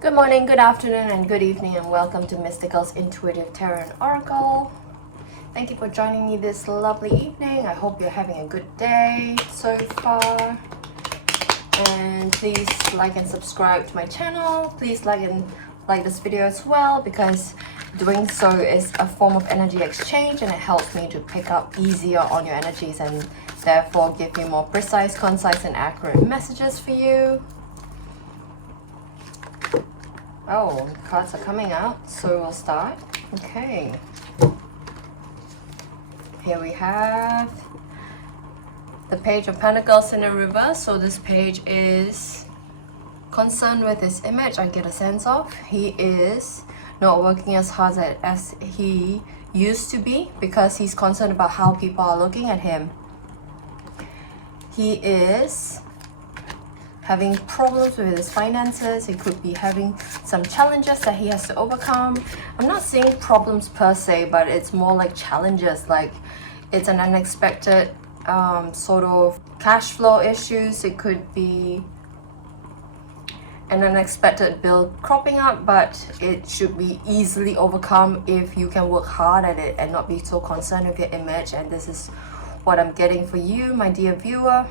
Good morning, good afternoon, and good evening, and welcome to Mystical's Intuitive Tarot and Oracle. Thank you for joining me this lovely evening. I hope you're having a good day so far. And please like and subscribe to my channel. Please like this video as well, because doing so is a form of energy exchange and it helps me to pick up easier on your energies and therefore give you more precise, concise, and accurate messages for you. Oh, cards are coming out, so we'll start. Okay. Here we have the Page of Pentacles in the reverse. So this page is concerned with his image, I get a sense of. He is not working as hard as he used to be because he's concerned about how people are looking at him. He is having problems with his finances. He could be having some challenges that he has to overcome. I'm not saying problems per se, but it's more like challenges, like it's an unexpected sort of cash flow issues. It could be an unexpected bill cropping up, but it should be easily overcome if you can work hard at it and not be so concerned with your image. And this is what I'm getting for you, my dear viewer.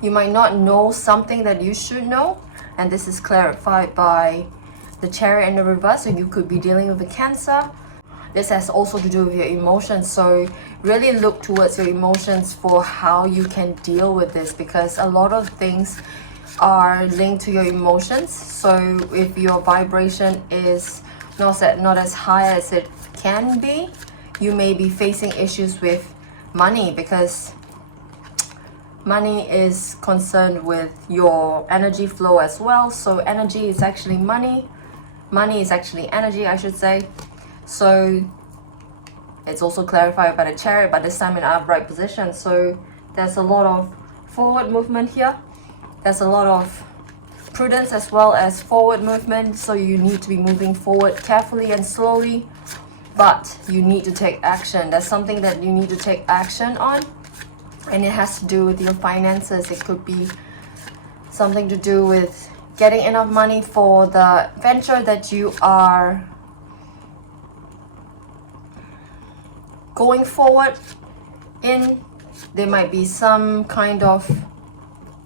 You might not know something that you should know, and this is clarified by the Chariot in the reverse. So you could be dealing with a Cancer. This has also to do with your emotions, so really look towards your emotions for how you can deal with this, because a lot of things are linked to your emotions. So if your vibration is not as high as it can be, you may be facing issues with money, because money is concerned with your energy flow as well. So energy is actually money. Money is actually energy, I should say. So it's also clarified by the Chariot, but this time in upright position. So there's a lot of forward movement here. There's a lot of prudence as well as forward movement. So you need to be moving forward carefully and slowly, but you need to take action. There's something that you need to take action on, and it has to do with your finances. It could be something to do with getting enough money for the venture that you are going forward in. There might be some kind of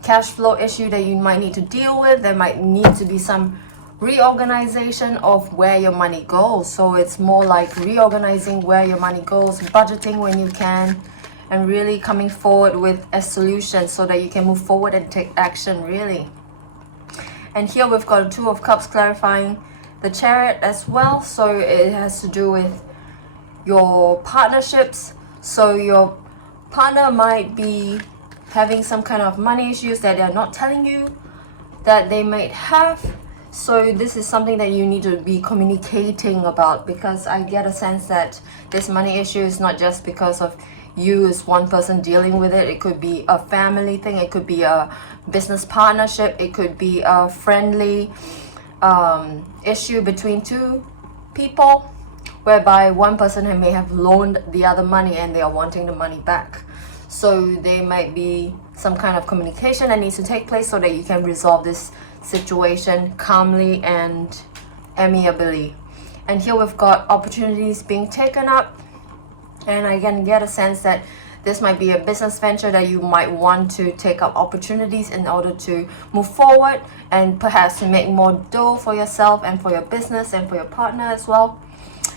cash flow issue that you might need to deal with. There might need to be some reorganization of where your money goes. So it's more like reorganizing where your money goes, budgeting when you can, and really coming forward with a solution so that you can move forward and take action, really. And here we've got a Two of Cups clarifying the Chariot as well. So it has to do with your partnerships. So your partner might be having some kind of money issues that they're not telling you that they might have. So this is something that you need to be communicating about, because I get a sense that this money issue is not just because of you as one person dealing with it. It could be a family thing, it could be a business partnership, it could be a friendly issue between two people, whereby one person may have loaned the other money and they are wanting the money back. So there might be some kind of communication that needs to take place so that you can resolve this situation calmly and amiably. And here we've got opportunities being taken up, and I can get a sense that this might be a business venture that you might want to take up opportunities in order to move forward and perhaps to make more dough for yourself and for your business and for your partner as well.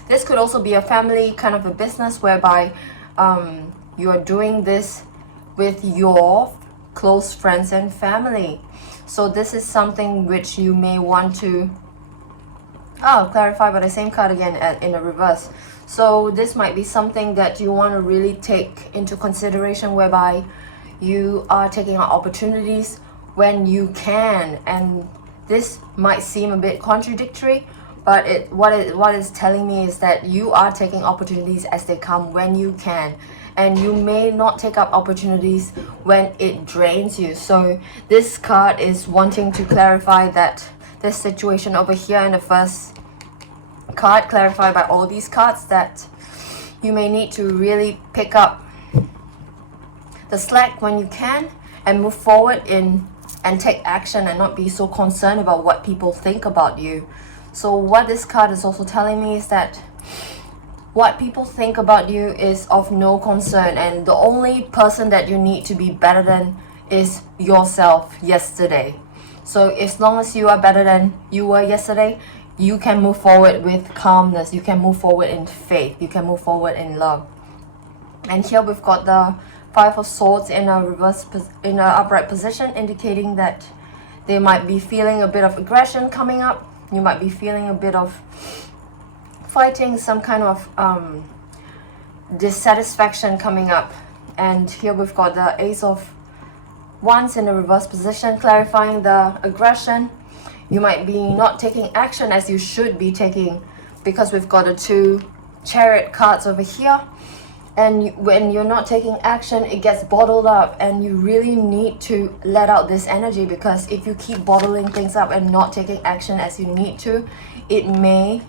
This could also be a family kind of a business whereby you are doing this with your close friends and family. So this is something which you may want to clarify by the same card again in the reverse. So this might be something that you want to really take into consideration, whereby you are taking on opportunities when you can. And this might seem a bit contradictory, but what it's telling me is that you are taking opportunities as they come when you can, and you may not take up opportunities when it drains you. So this card is wanting to clarify that this situation over here in the first card, clarified by all these cards, that you may need to really pick up the slack when you can and move forward in and take action and not be so concerned about what people think about you. So what this card is also telling me is that what people think about you is of no concern, and the only person that you need to be better than is yourself yesterday. So as long as you are better than you were yesterday, you can move forward with calmness, you can move forward in faith, you can move forward in love. And here we've got the Five of Swords in a upright position, indicating that they might be feeling a bit of aggression coming up. You might be feeling a bit of fighting, some kind of dissatisfaction coming up. And here we've got the Ace of Wands in a reverse position, clarifying the aggression. You might be not taking action as you should be taking, because we've got the 2 Chariot cards over here. And when you're not taking action, it gets bottled up, and you really need to let out this energy, because if you keep bottling things up and not taking action as you need to, it may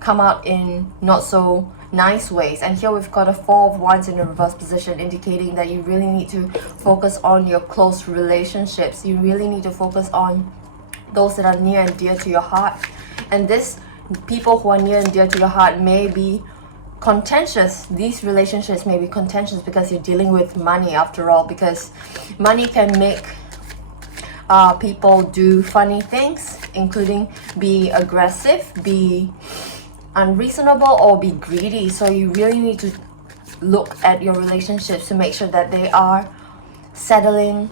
come out in not so nice ways. And here we've got a Four of Wands in a reverse position, indicating that you really need to focus on your close relationships. You really need to focus on those that are near and dear to your heart. And this people who are near and dear to your heart may be contentious. These relationships may be contentious because you're dealing with money after all, because money can make people do funny things, including be aggressive, be unreasonable, or be greedy. So you really need to look at your relationships to make sure that they are settling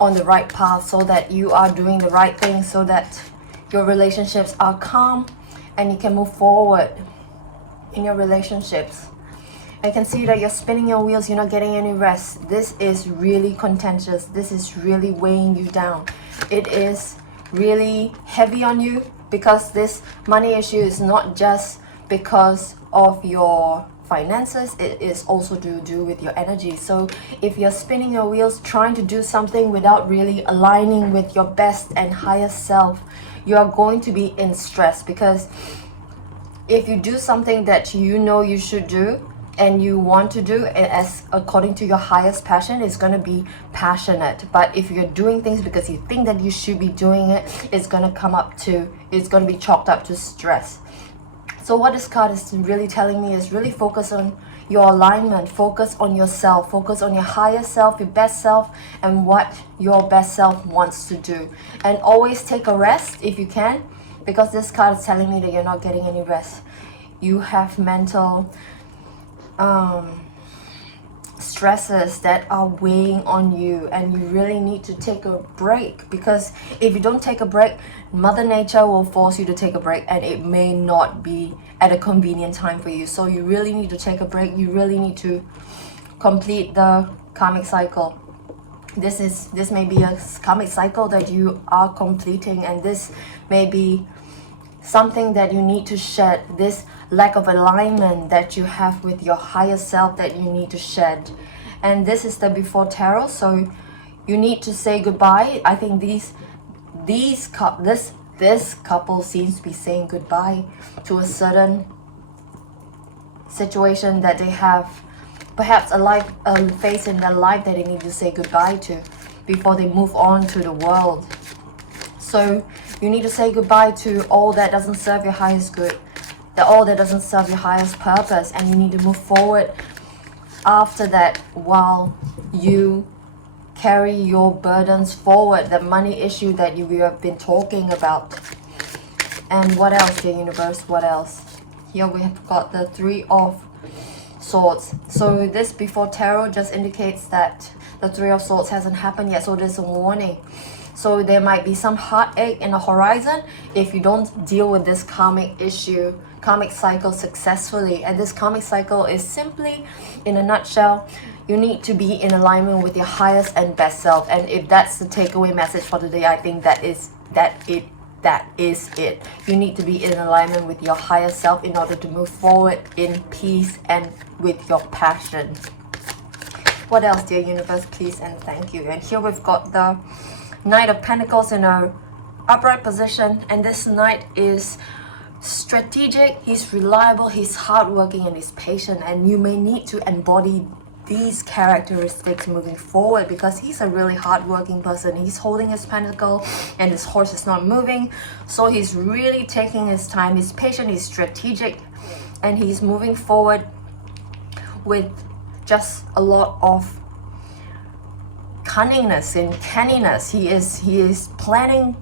on the right path, so that you are doing the right thing, so that your relationships are calm and you can move forward in your relationships. I can see that you're spinning your wheels, you're not getting any rest. This is really contentious. This is really weighing you down. It is really heavy on you, because this money issue is not just because of your finances, it is also to do with your energy. So if you're spinning your wheels trying to do something without really aligning with your best and highest self, you are going to be in stress, because if you do something that you know you should do and you want to do it as according to your highest passion, it's going to be passionate. But if you're doing things because you think that you should be doing it, it's going to be chalked up to stress. So what this card is really telling me is really focus on your alignment, focus on yourself, focus on your higher self, your best self, and what your best self wants to do. And always take a rest if you can, because this card is telling me that you're not getting any rest. You have mental stresses that are weighing on you, and you really need to take a break, because if you don't take a break, Mother Nature will force you to take a break, and it may not be at a convenient time for you. So you really need to take a break. You really need to complete the karmic cycle. This may be a karmic cycle that you are completing, and this may be something that you need to shed, this lack of alignment that you have with your higher self that you need to shed. And this is the Before Tarot, so you need to say goodbye. I think this couple seems to be saying goodbye to a certain situation that they have, perhaps a phase in their life that they need to say goodbye to before they move on to the world. So you need to say goodbye to all that doesn't serve your highest good, all that doesn't serve your highest purpose, and you need to move forward after that while you carry your burdens forward, the money issue that we have been talking about. And what else, dear universe? What else? Here we have got the Three of Swords. So this Before Tarot just indicates that the Three of Swords hasn't happened yet, so there's a warning. So there might be some heartache in the horizon if you don't deal with this karmic issue, karmic cycle successfully. And this karmic cycle is simply, in a nutshell, you need to be in alignment with your highest and best self. And if that's the takeaway message for today, I think that is it. You need to be in alignment with your higher self in order to move forward in peace and with your passion. What else, dear universe? Please and thank you. And here we've got the Knight of Pentacles in a upright position, and this knight is strategic, he's reliable, he's hardworking, and he's patient, and you may need to embody these characteristics moving forward, because he's a really hardworking person. He's holding his pentacle and his horse is not moving. So he's really taking his time. He's patient, he's strategic, and he's moving forward with just a lot of cunningness and canniness. He is planning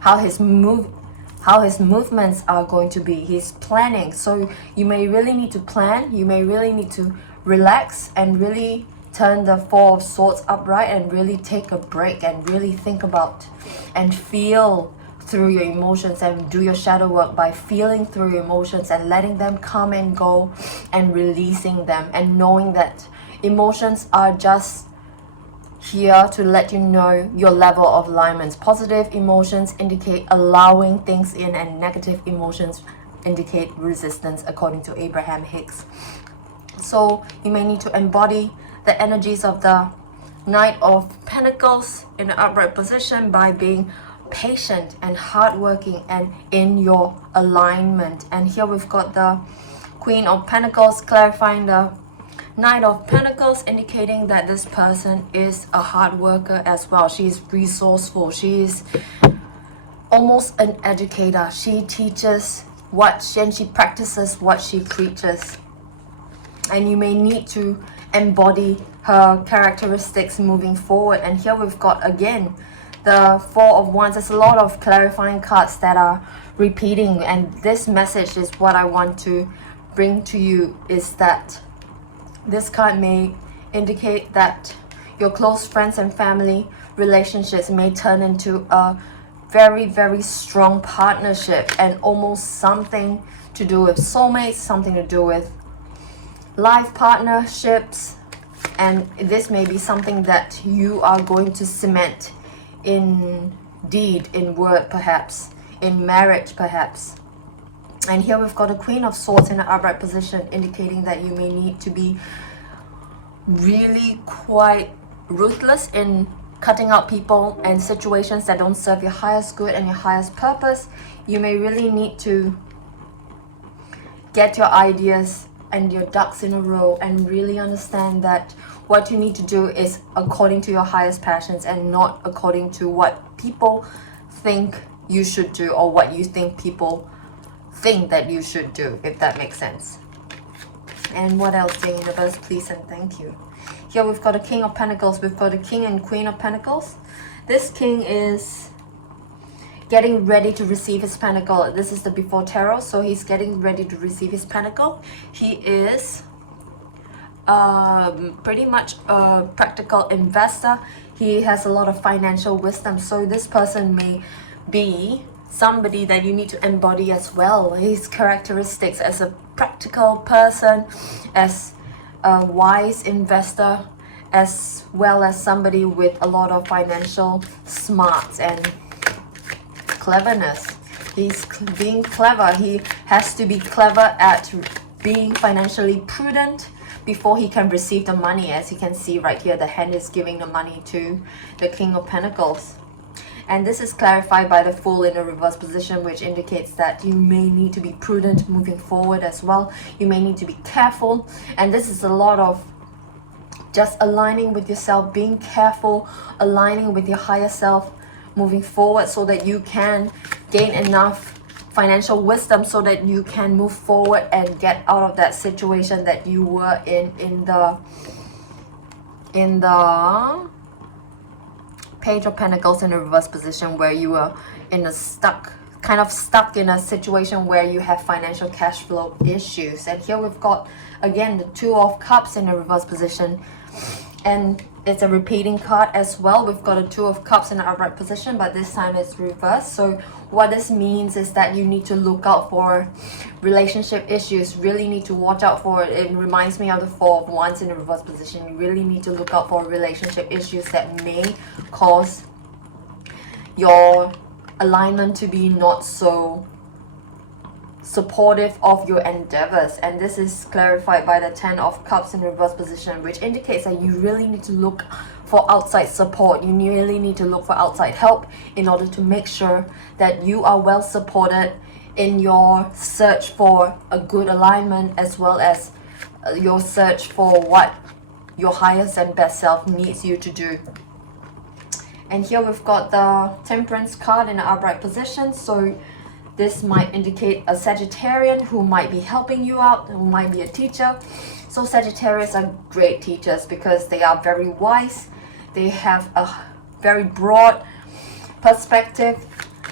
how his movements are going to be. He's planning. So you may really need to plan. You may really need to relax and really turn the Four of Swords upright and really take a break and really think about and feel through your emotions, and do your shadow work by feeling through your emotions and letting them come and go and releasing them, and knowing that emotions are just here to let you know your level of alignments. Positive emotions indicate allowing things in, and negative emotions indicate resistance, according to Abraham Hicks. So you may need to embody the energies of the Knight of Pentacles in an upright position by being patient and hardworking and in your alignment. And here we've got the Queen of Pentacles clarifying the Knight of Pentacles, indicating that this person is a hard worker as well. She's resourceful. She's almost an educator. She teaches and she practices what she preaches. And you may need to embody her characteristics moving forward. And here we've got again the Four of Wands. There's a lot of clarifying cards that are repeating, and this message is what I want to bring to you, is that this card may indicate that your close friends and family relationships may turn into a very, very strong partnership, and almost something to do with soulmates, something to do with life partnerships. And this may be something that you are going to cement in deed, in word perhaps, in marriage perhaps. And here we've got a Queen of Swords in an upright position, indicating that you may need to be really quite ruthless in cutting out people and situations that don't serve your highest good and your highest purpose. You may really need to get your ideas and your ducks in a row and really understand that what you need to do is according to your highest passions and not according to what people think you should do, or what you think people think that you should do, if that makes sense. And what else, dear universe, please and thank you. Here we've got a King of Pentacles. We've got a King and Queen of Pentacles. This King is getting ready to receive his pentacle. This is the before tarot, so he's getting ready to receive his pentacle. He is pretty much a practical investor. He has a lot of financial wisdom, so this person may be somebody that you need to embody as well. His characteristics as a practical person, as a wise investor, as well as somebody with a lot of financial smarts and cleverness. He's being clever. He has to be clever at being financially prudent before he can receive the money. As you can see right here, the hand is giving the money to the King of Pentacles. And this is clarified by the Fool in a reverse position, which indicates that you may need to be prudent moving forward as well. You may need to be careful. And this is a lot of just aligning with yourself, being careful, aligning with your higher self moving forward, so that you can gain enough financial wisdom so that you can move forward and get out of that situation that you were in the Page of Pentacles in a reverse position, where you were in a stuck in a situation where you have financial cash flow issues. And here we've got again the Two of Cups in a reverse position, and it's a repeating card as well. We've got a Two of Cups in an upright position, but this time it's reversed. So what this means is that you need to look out for relationship issues. Really need to watch out for it. It reminds me of the Four of Wands in a reverse position. You really need to look out for relationship issues that may cause your alignment to be not so supportive of your endeavors. And this is clarified by the Ten of Cups in reverse position, which indicates that you really need to look for outside support. You really need to look for outside help in order to make sure that you are well supported in your search for a good alignment, as well as your search for what your highest and best self needs you to do. And here we've got the Temperance card in an upright position. So this might indicate a Sagittarian who might be helping you out, who might be a teacher. So Sagittarius are great teachers because they are very wise. They have a very broad perspective.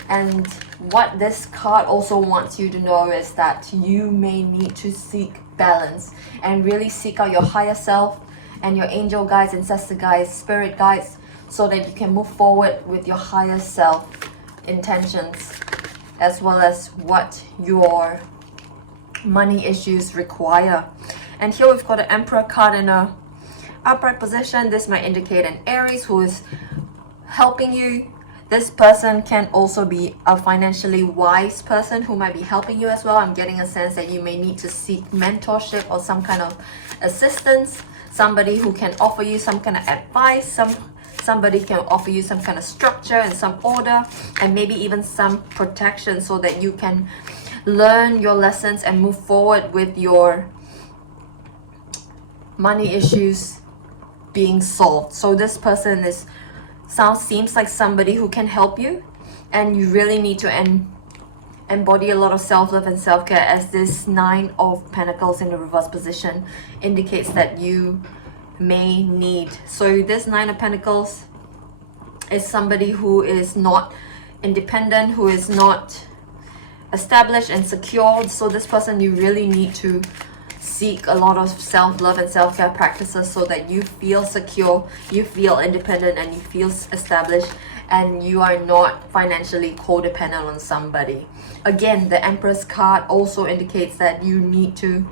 And what this card also wants you to know is that you may need to seek balance and really seek out your higher self and your angel guides, ancestor guides, spirit guides, so that you can move forward with your higher self intentions, as well as what your money issues require. And here we've got an Emperor card in a upright position. This might indicate an Aries who is helping you. This person can also be a financially wise person who might be helping you as well. I'm getting a sense that you may need to seek mentorship or some kind of assistance. Somebody who can offer you some kind of advice, somebody can offer you some kind of structure and some order, and maybe even some protection so that you can learn your lessons and move forward with your money issues being solved. So this person seems like somebody who can help you, and you really need to embody a lot of self-love and self-care, as this Nine of Pentacles in the reverse position indicates that you may need. So this Nine of Pentacles is somebody who is not independent, who is not established and secured. So this person, you really need to seek a lot of self-love and self-care practices so that you feel secure, you feel independent, and you feel established, and you are not financially codependent on somebody. Again, the Empress card also indicates that you need to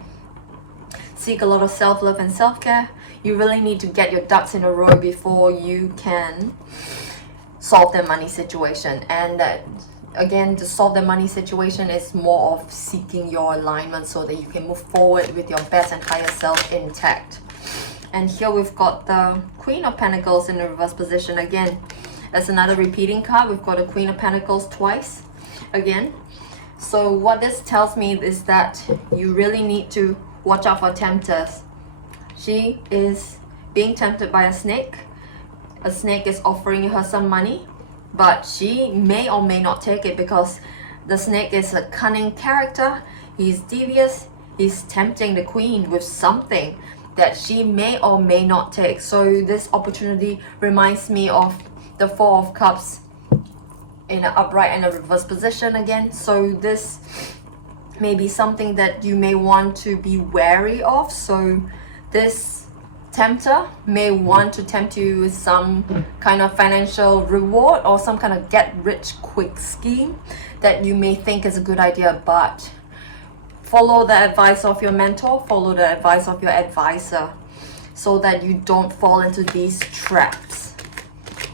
seek a lot of self-love and self-care. You really need to get your ducks in a row before you can solve the money situation. And again, to solve the money situation is more of seeking your alignment so that you can move forward with your best and higher self intact. And here we've got the Queen of Pentacles in the reverse position. Again, that's another repeating card. We've got a Queen of Pentacles twice again. So what this tells me is that you really need to watch out for tempters. She is being tempted by a snake. A snake is offering her some money, but she may or may not take it because the snake is a cunning character. He's devious. He's tempting the queen with something that she may or may not take. So this opportunity reminds me of the Four of Cups in an upright and a reverse position again. So this may be something that you may want to be wary of. So this tempter may want to tempt you with some kind of financial reward or some kind of get rich quick scheme that you may think is a good idea, but follow the advice of your mentor, follow the advice of your advisor so that you don't fall into these traps.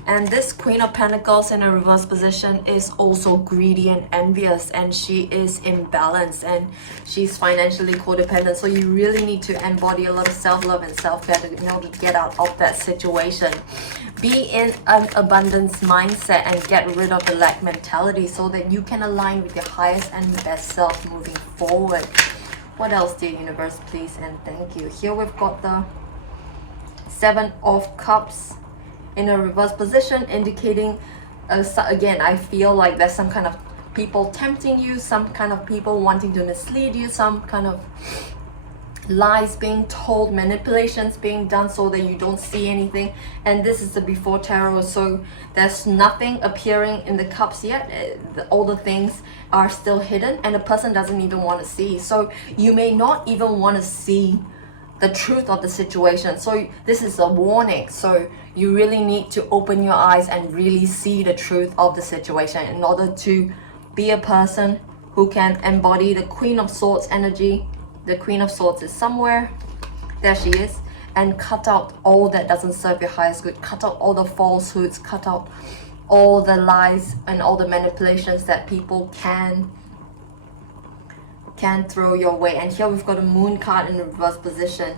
And this Queen of Pentacles in a reverse position is also greedy and envious, and she is imbalanced and she's financially codependent. So you really need to embody a lot of self-love and self-care in order to get out of that situation. Be in an abundance mindset and get rid of the lack mentality so that you can align with your highest and best self moving forward. What else, dear universe, please and thank you. Here we've got the Seven of Cups in a reverse position, indicating again, I feel like there's some kind of people tempting you, some kind of people wanting to mislead you, some kind of lies being told, manipulations being done so that you don't see anything. And this is the before tarot, so there's nothing appearing in the cups yet. All the things are still hidden and the person doesn't even want to see. So you may not even want to see the truth of the situation. So this is a warning. So you really need to open your eyes and really see the truth of the situation in order to be a person who can embody the Queen of Swords energy. The Queen of Swords is somewhere. There she is. And cut out all that doesn't serve your highest good. Cut out all the falsehoods. Cut out all the lies and all the manipulations that people can throw your way. And here we've got a Moon card in the reverse position.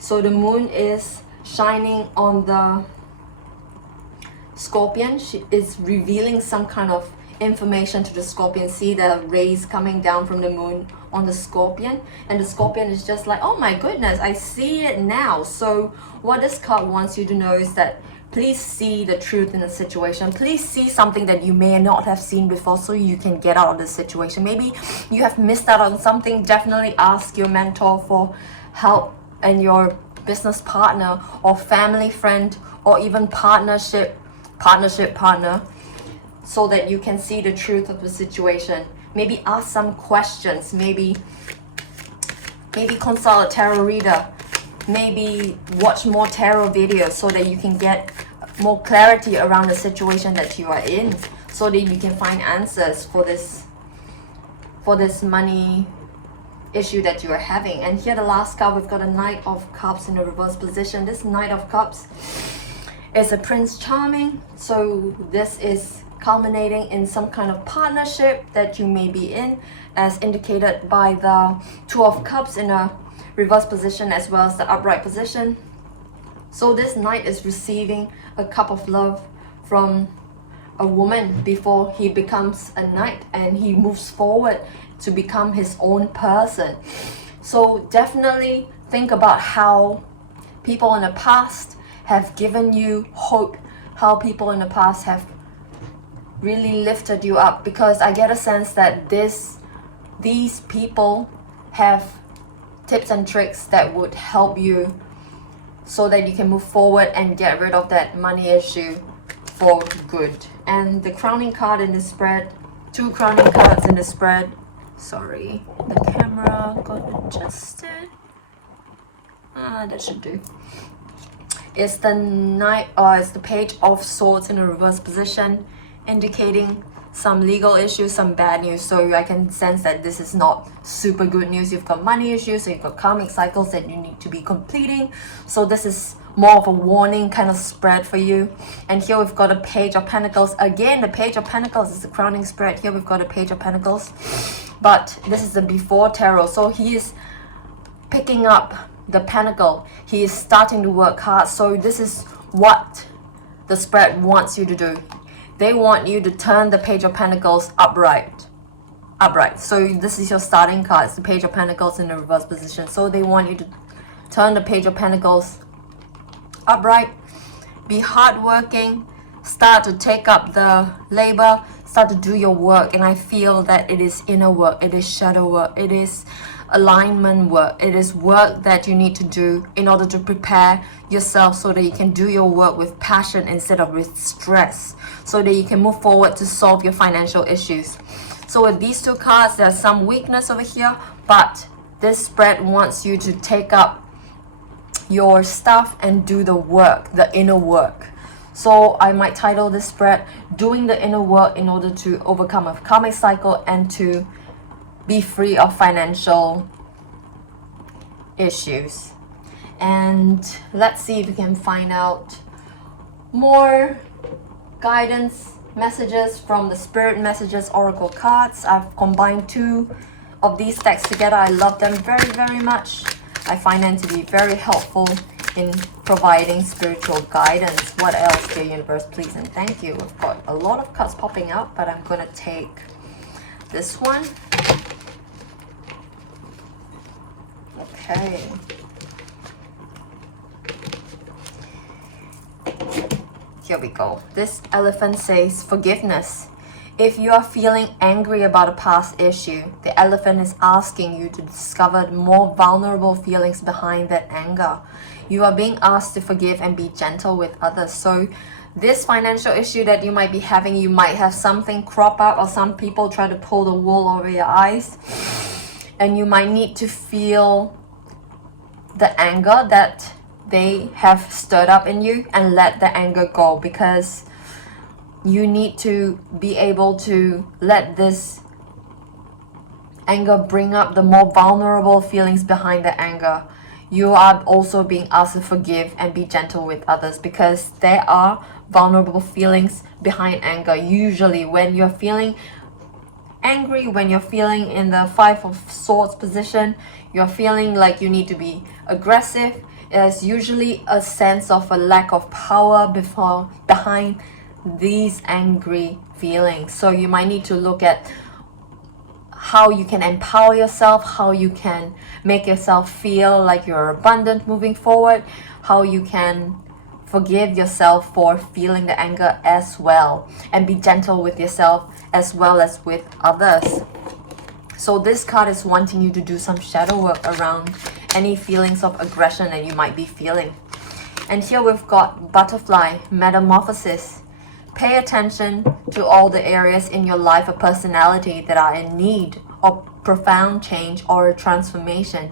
So the moon is shining on the Scorpion. She is revealing some kind of information to the Scorpion. See the rays coming down from the moon on the Scorpion, and the Scorpion is just like, oh my goodness, I see it now. So what this card wants you to know is that please see the truth in the situation. Please see something that you may not have seen before so you can get out of this situation. Maybe you have missed out on something. Definitely ask your mentor for help, and your business partner or family friend or even partner, so that you can see the truth of the situation. Maybe ask some questions. Maybe consult a tarot reader. Maybe watch more tarot videos so that you can get more clarity around the situation that you are in, so that you can find answers for this money issue that you are having. And here the last card, we've got a Knight of Cups in the reverse position. This Knight of Cups is a Prince Charming, so this is culminating in some kind of partnership that you may be in, as indicated by the Two of Cups in a reverse position as well as the upright position. So this Knight is receiving a cup of love from a woman before he becomes a knight and he moves forward to become his own person. So definitely think about how people in the past have given you hope, how people in the past have really lifted you up, because I get a sense that these people have tips and tricks that would help you so that you can move forward and get rid of that money issue for good. And the crowning card in the spread, two crowning cards in the spread. Sorry, the camera got adjusted. That should do. It's the it's the Page of Swords in a reverse position, indicating some legal issues, some bad news. So I can sense that this is not super good news. You've got money issues, so you've got karmic cycles that you need to be completing. So this is more of a warning kind of spread for you. And here we've got a Page of Pentacles. Again, the Page of Pentacles is the crowning spread. Here we've got a Page of Pentacles, but this is the before tarot. So he is picking up the pentacle. He is starting to work hard. So this is what the spread wants you to do. They want you to turn the Page of Pentacles upright. So this is your starting card. It's the Page of Pentacles in the reverse position. So they want you to turn the Page of Pentacles upright. Be hardworking. Start to take up the labor. Start to do your work. And I feel that it is inner work. It is shadow work. It is alignment work. It is work that you need to do in order to prepare yourself so that you can do your work with passion instead of with stress, so that you can move forward to solve your financial issues. So with these two cards, there's some weakness over here, but this spread wants you to take up your stuff and do the work, the inner work. So I might title this spread Doing the Inner Work in order to overcome a karmic cycle and to be free of financial issues. And let's see if we can find out more guidance messages from the Spirit Messages Oracle cards. I've combined two of these decks together. I love them very, very much. I find them to be very helpful in providing spiritual guidance. What else, dear universe, please and thank you. We've got a lot of cards popping out, but I'm going to take this one. Okay. Here we go. This elephant says forgiveness. If you are feeling angry about a past issue, the elephant is asking you to discover more vulnerable feelings behind that anger. You are being asked to forgive and be gentle with others. So this financial issue that you might be having, you might have something crop up or some people try to pull the wool over your eyes. And you might need to feel the anger that they have stirred up in you and let the anger go, because you need to be able to let this anger bring up the more vulnerable feelings behind the anger. You are also being asked to forgive and be gentle with others, because there are vulnerable feelings behind anger. Usually when you're feeling angry, when you're feeling in the Five of Swords position, you're feeling like you need to be aggressive. There's usually a sense of a lack of power behind these angry feelings. So you might need to look at how you can empower yourself, how you can make yourself feel like you're abundant moving forward, how you can forgive yourself for feeling the anger as well, and be gentle with yourself as well as with others. So this card is wanting you to do some shadow work around any feelings of aggression that you might be feeling. And here we've got butterfly, metamorphosis. Pay attention to all the areas in your life or personality that are in need of profound change or transformation.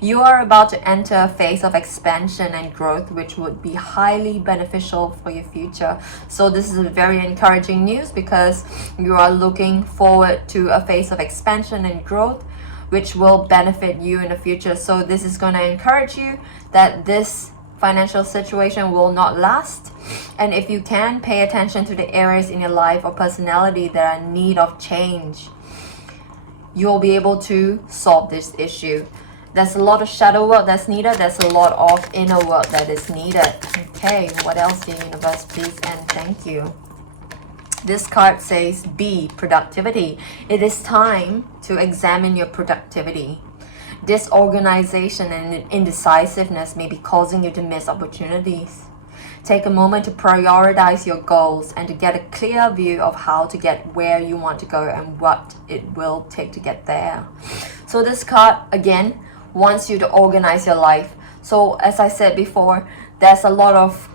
You are about to enter a phase of expansion and growth, which would be highly beneficial for your future. So this is a very encouraging news, because you are looking forward to a phase of expansion and growth, which will benefit you in the future. So this is going to encourage you that this financial situation will not last. And if you can, pay attention to the areas in your life or personality that are in need of change, you'll be able to solve this issue. There's a lot of shadow work that's needed. There's a lot of inner work that is needed. Okay, what else, dear universe, please and thank you. This card says B, productivity. It is time to examine your productivity. Disorganization and indecisiveness may be causing you to miss opportunities. Take a moment to prioritize your goals and to get a clear view of how to get where you want to go and what it will take to get there. So this card, again, wants you to organize your life. So as I said before, there's a lot of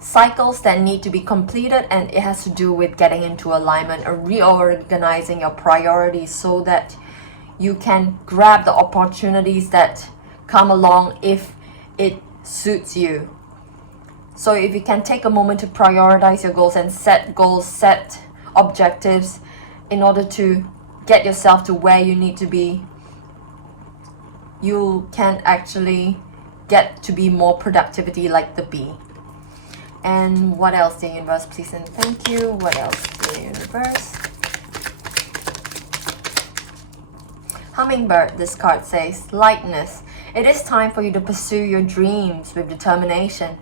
cycles that need to be completed, and it has to do with getting into alignment or reorganizing your priorities so that you can grab the opportunities that come along if it suits you. So if you can take a moment to prioritize your goals and set goals, set objectives in order to get yourself to where you need to be, you can actually get to be more productivity like the bee. And what else, dear universe, please and thank you. What else, dear universe? Hummingbird, this card says lightness. It is time for you to pursue your dreams with determination.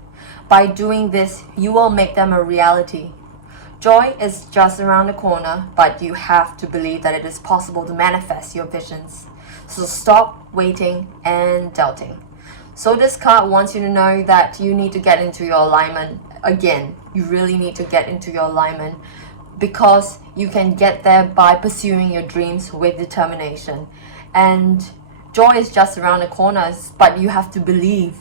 By doing this, you will make them a reality. Joy is just around the corner, but you have to believe that it is possible to manifest your visions. So stop waiting and doubting. So this card wants you to know that you need to get into your alignment. Again, you really need to get into your alignment, because you can get there by pursuing your dreams with determination. And joy is just around the corners, but you have to believe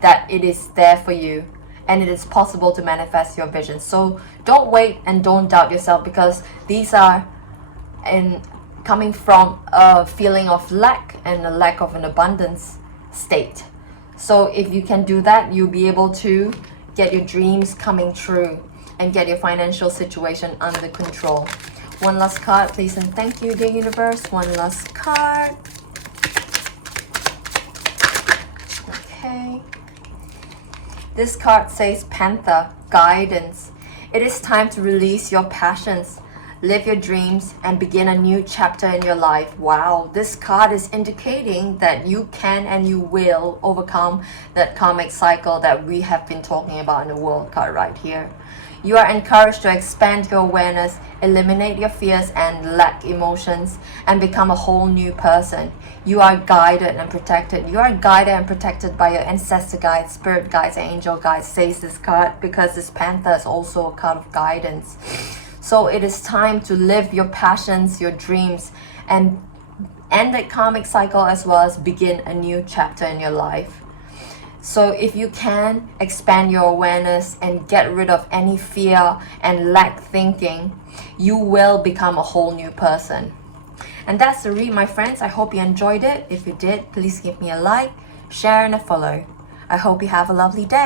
that it is there for you and it is possible to manifest your vision. So don't wait and don't doubt yourself, because these are coming from a feeling of lack and a lack of an abundance state. So if you can do that, you'll be able to get your dreams coming true and get your financial situation under control. One last card, please and thank you, dear universe. One last card. Okay. This card says Panther, guidance. It is time to release your passions, live your dreams, and begin a new chapter in your life. Wow, this card is indicating that you can and you will overcome that karmic cycle that we have been talking about in the world card right here. You are encouraged to expand your awareness, eliminate your fears and lack emotions, and become a whole new person. You are guided and protected. You are guided and protected by your ancestor guides, spirit guides, and angel guides, says this card, because this Panther is also a card of guidance. So it is time to live your passions, your dreams, and end the karmic cycle, as well as begin a new chapter in your life. So if you can expand your awareness and get rid of any fear and lack thinking, you will become a whole new person. And that's the read, my friends. I hope you enjoyed it. If you did, please give me a like, share, and a follow. I hope you have a lovely day.